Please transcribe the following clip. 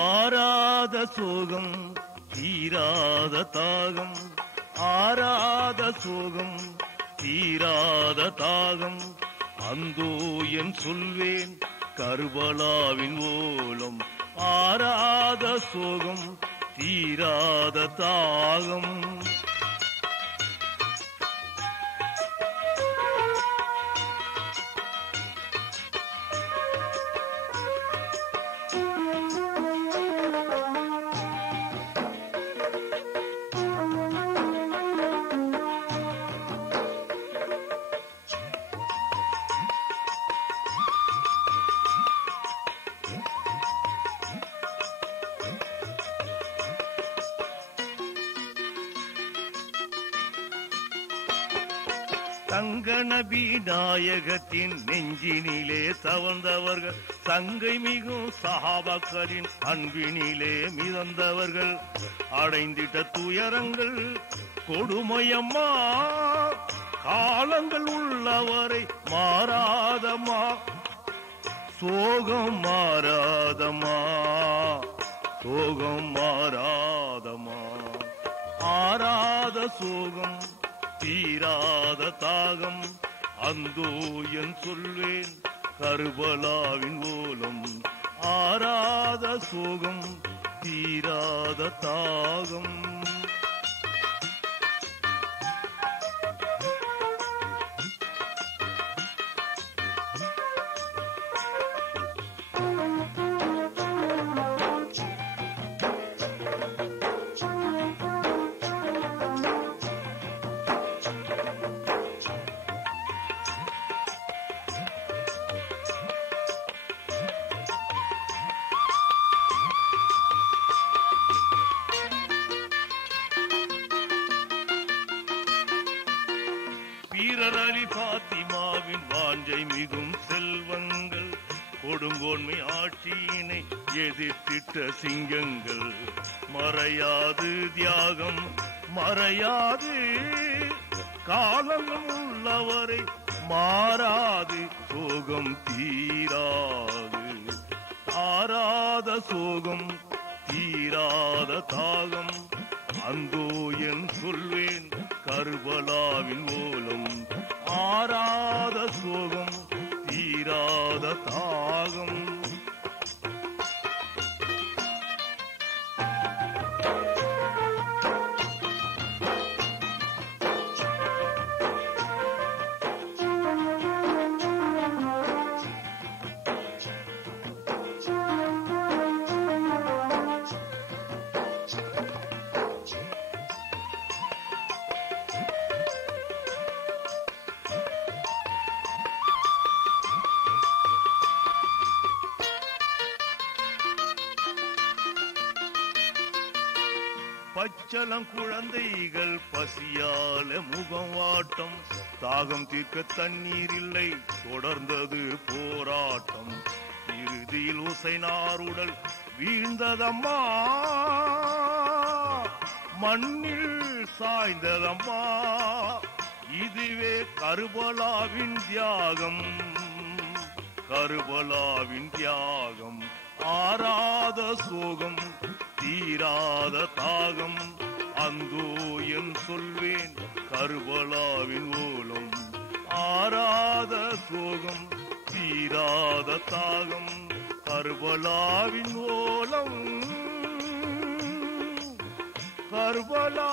ஆராத சோகம் தீராத தாகம், ஆராத சோகம் தீராத தாகம், அந்தோ என் சொல்வேன் கர்பலாவின் ஓலம், ஆராத சோகம் தீராத தாகம். சங்கநபி நாயகத்தின் நெஞ்சினிலே தவழ்ந்தவர்கள், சங்கை மிகும் சஹாபாக்களின் அன்பினிலே மிதந்தவர்கள், அடைந்திட்ட துயரங்கள் கொடுமையம்மா, காலங்கள் உள்ளவரை மாறாதம்மா, சோகம் மாறாதம்மா, சோகம் மாறாதம்மா, ஆராத சோகம் தீராத தாகம், அந்தோ என் சொல்வேன் கர்பலாவின் ஓலம், ஆராத சோகம் தீராத தாகம். வீரரலி பாத்திமாவின் வாஞ்சை மிகும் செல்வங்கள், கொடுங்கோன்மை ஆட்சியினை எதிர்த்திட்ட சிங்கங்கள், மறையாது தியாகம் மறையாது, காலங்கள் உள்ளவரை மாறாது, சோகம் தீராது, ஆராத சோகம் தீராத தாகம், அந்தோ என் சொல்வேன் கர்பலாவின் ஓலம், ஆராத சோகம் தீராத தாகம். பச்சளம் குழந்தைகள் பசியால முகம் வாட்டம், தாகம் தீர்க்க தண்ணீர் இல்லை தொடர்ந்தது போராட்டம், இறுதியில் உசைனார் உடல் வீழ்ந்ததம்மா, மண்ணில் சாய்ந்ததம்மா, இதுவே கர்பலாவின் தியாகம், கர்பலாவின் தியாகம், ஆராத சோகம் தீராத தாகம், அந்தோ என் சொல்வேன் கர்பலாவின் ஓலம், ஆராத சோகம் தீராத தாகம், கர்பலாவின் ஓலம், கர்பலா